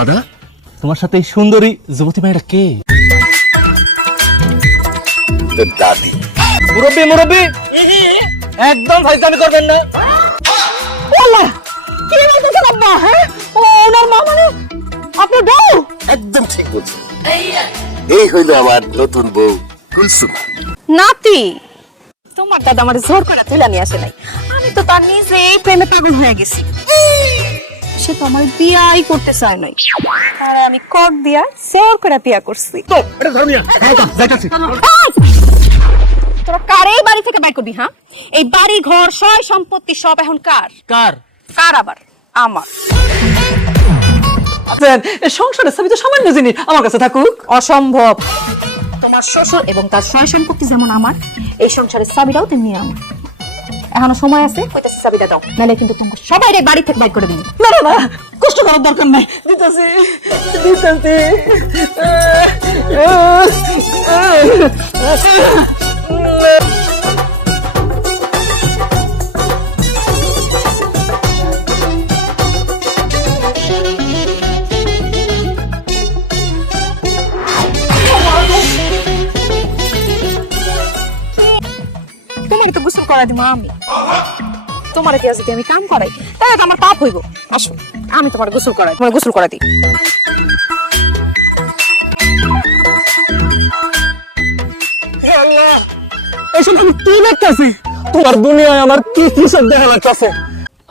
দাদা? তোমার সাথে এই সুন্দরী যুবতী মেয়েটা কে? দাদি মুরব্বী মুরব্বী! একদম ফাইজলামি করবেন না। ওলা কি বলতেছেন আব্বা হ্যাঁ? ও ওনার মা মানে? আপনার বউ? একদম ঠিক বলছো এই হইল আমার নতুন বউ কুলসুম। নাতি তোমার দাদা আমার জোর করে তুলে নিয়ে আসে নাই। আমি তো তার নিজেই প্রেমে পাগল হয়ে গেছি। সে তো আমার বিয়াই করতে চায় নাই। আর আমি কক দিয়া জোর করে বিয়া করছি। তো এটা ধর্মিয়া। যাইতাছি তোরা কারে বাড়ি থেকে বাই করবি হ্যাঁ? এই বাড়ি ঘর সয় সম্পত্তি সব এখন কার? কার? কার আবার? আমার। এই সংসারের ছবি তো সামান্য জিনিস। আমার কাছে থাকুক। অসম্ভব। তোমার শ্বশুর এবং তার সয় সম্পত্তি যেমন আমার এই সংসারের চাবিটাও তেমনি আমার। এখনও সময় আছে কইতাছি চাবিটা দাও নাহলে কিন্তু তোমাকে সবাই বাড়ি থেকে বাইর করে দিবি না না না কষ্ট করার দরকার নাই দিতেছি দিতেছি তোমার তো গোসল দিব আমি। তোমার কি যদি আমি কাম করাই? তাহলে তো আমার পাপ হইব। আসো আমি তোমার গোসল করাই তোমার গোসল করা দিই। কি দেখতেছি তোমার দুনিয়ায় আমার কি কি সব দেখা লাগতেছে?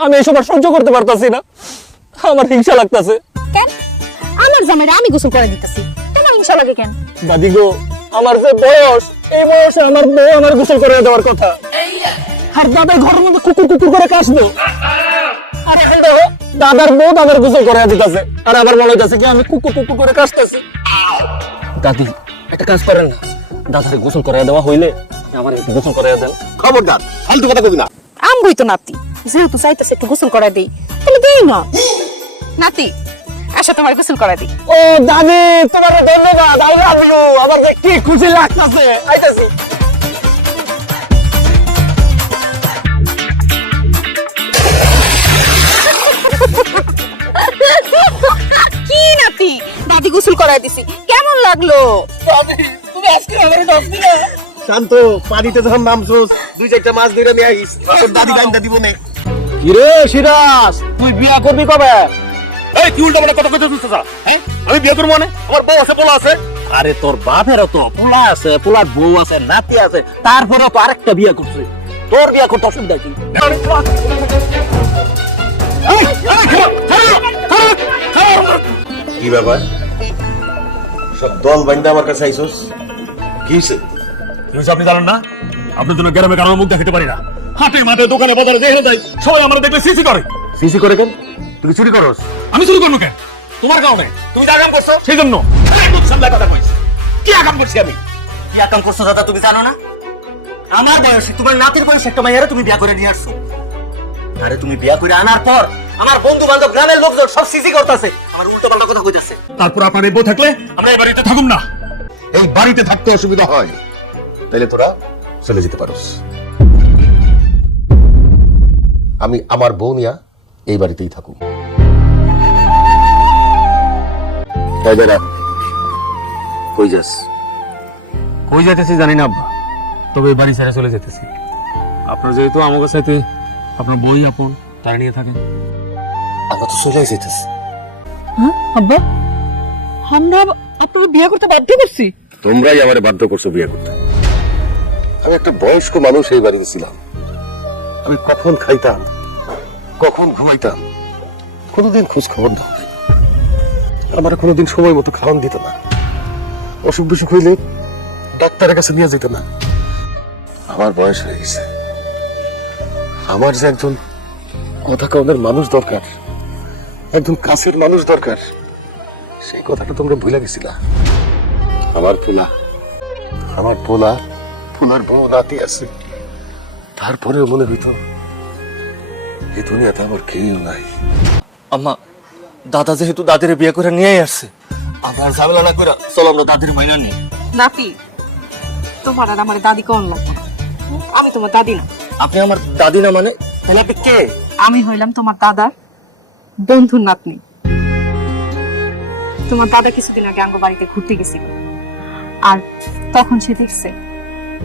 আমি এইসব আর সহ্য করতে পারতাছি না। আমার হিংসা লাগতেছে। কেন? আমার জামাইরা আমি গোসল করে দিতেছি। তোমার হিংসা লাগে কেন? দাদি গো আমার যে বয়স এই বয়সে আমার বউ আমার গোসল করে দেওয়ার কথা। আর দাদা ঘরের মধ্যে কুকুর কুকুর করে কাশবো। আর দাদার বউ দাদার গোসল করে দিতেছে। আর আবার মনে হইতাছে কি আমি কুকুর কুকুর করে কাশতেছি। দাদি একটা কাজ করেন না। দাদারে গোসল করে দেওয়া হইলে আমার একটু গোসল করে দেন। খবরদার ফালতু কথা কবি না। আমগই তো নাতি। যেহেতু চাইতেছে একটু গোসল করা দিই তাহলে দেই না। নাতি আসো তোমার গোসল করা দিই। ও দাদি তোমার ধন্যবাদ ইউ আমার কি খুশি লাগতাছে? আইতাছি। কি নাতি? দাদি গোসল করাই দিছি। কেমন লাগল? তুমি আজকে আমার ডাক দিলা। শান্ত পানিতে যখন নামছোস দুই চারটা মাছ ধরে নিয়ে আইস। তোর দাদি গাইন্দা দিব নে। কিরে সিরাজ তুই বিয়া করবি কবে? এই কি উল্টা কথা কইতে তুই হ্যাঁ? আমি বিয়ে করব মানে? আমার বউ আছে পোলা আছে। আরে তোর বাপেরও তো পোলা আছে পোলার বউ আছে নাতি আছে তারপরে তো আরেকটা বিয়ে করছে। তোর বিয়ে করতে অসুবিধা কি? কি ব্যাপার? সব দল বাইন্দা আমার কাছে আইসোস? কি আপনি জানেন না? আপনার জন্য গ্রামে কারোর মুখ দেখাতে পারি না। হাটে মাঠে দোকানে বাজারে যেখানে যাই সবাই আমরা দেখলে সিসি করে। সিসি করে কেন? তুই চুরি করস। আমি শুরু করব কেন? তোমার কারণে। তুমি যা কাম করছ সেই জন্য। কথা কি আকাম করছি আমি? কি আকাম করছ দাদা তুমি জানো না? আমার বয়সে তোমার নাতির বয়সে একটা মাইয়ারে তুমি বিয়া করে নিয়ে আসছো। আরে তুমি বিয়া করে আনার পর আমার বন্ধু বান্ধব গ্রামের লোকজন সব সিসি করতেছে। আমার উল্টো পাল্টা কথা কইতাছে। তারপর আপনার এই বউ থাকলে আমরা এই বাড়িতে থাকুম না। এই বাড়িতে থাকতে অসুবিধা হয়। তাইলে তোরা চলে যেতে পারোস। আমি আমার বউ নিয়া এই বাড়িতেই থাকুম। কই যাস? কই যাইতেছি জানি না আব্বা। তবে এই বাড়ি ছেড়ে চলে যেতেছি আপনার যেহেতু আমাকে সাথে আপনার বই আপন তারা নিয়ে থাকেন। আমরা তো চলে যেতেছি হ্যাঁ আব্বা? আমরা আপনাকে বিয়ে করতে বাধ্য করছি? তোমরাই আমার বাধ্য করছ বিয়ে করতে। আমি একটা বয়স্ক মানুষ এই বাড়িতে ছিলাম। আমি কখন খাইতাম কখন ঘুমাইতাম কোনোদিন খোঁজ খবর দাও। আমার কোনোদিন সময় মতো খাওয়ান দিত না। অসুখ বিসুখ হইলে ডাক্তারের কাছে নিয়ে যেত না। আমার বয়স হয়ে গেছে। আমার যে একজন কথা কাউনের মানুষ দরকার একজন কাছের মানুষ দরকার সেই কথাটা তোমরা ভুলে গেছিলা। আমার পোলা আমার পোলা পোলার বউ নাতি আছে। তারপরেও মনে হইত এই দুনিয়াতে আমার কেউ নাই। আম্মা দাদা যেহেতু দাদির বিয়ে করে নিয়ে আসছে আমরা ঝামেলা না করে চলো আমরা দাদির মাইনা নিই। নাতি তোমার আর আমার দাদি কোন লোক? আমি তোমার দাদি না। আপনি আমার দাদি না মানে? তাহলে আপনি কে? আমি হইলাম তোমার দাদার বন্ধুর নাতনি। তোমার দাদা কিছুদিন আগে আঙ্গ বাড়িতে ঘুরতে গেছিল। আর তখন সে দেখছে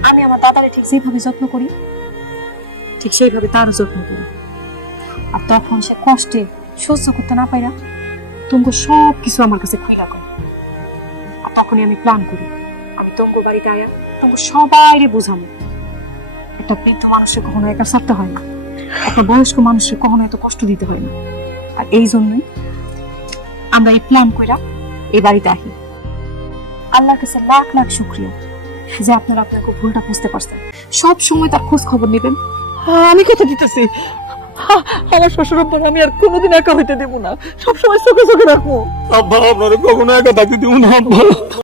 আমি আমার দাদারে ঠিক যেভাবে যত্ন করি ঠিক সেইভাবে তারও যত্ন করি। আর তখন সে কষ্টে সহ্য করতে না পাইরা তোমাকে সব কিছু আমার কাছে খুইলা করে আর তখনই আমি প্ল্যান করি, আমি তঙ্গ বাড়িতে আয়া তঙ্গ সবাইরে বোঝাবো একটা বৃদ্ধ মানুষের কখনো একা ছাড়তে হয় না, একটা বয়স্ক মানুষের কখনো এত কষ্ট দিতে হয় না। আর এই জন্যই আমরা এই প্ল্যান কইরা এই বাড়িতে আসি। আল্লাহর কাছে লাখ লাখ শুক্রিয়া যে আপনারা আপনাকে ভুলটা বুঝতে পারছেন। সব সময় তার খোঁজ খবর নেবেন। আমি কথা দিতেছি। আমার শ্বশুর আব্বার আমি আর কোনোদিন একা হইতে দেবো না। সবসময় চোখে চোখে রাখব। আব্বা, আপনারা কখনো একা থাকতে দেবো না, আব্বা।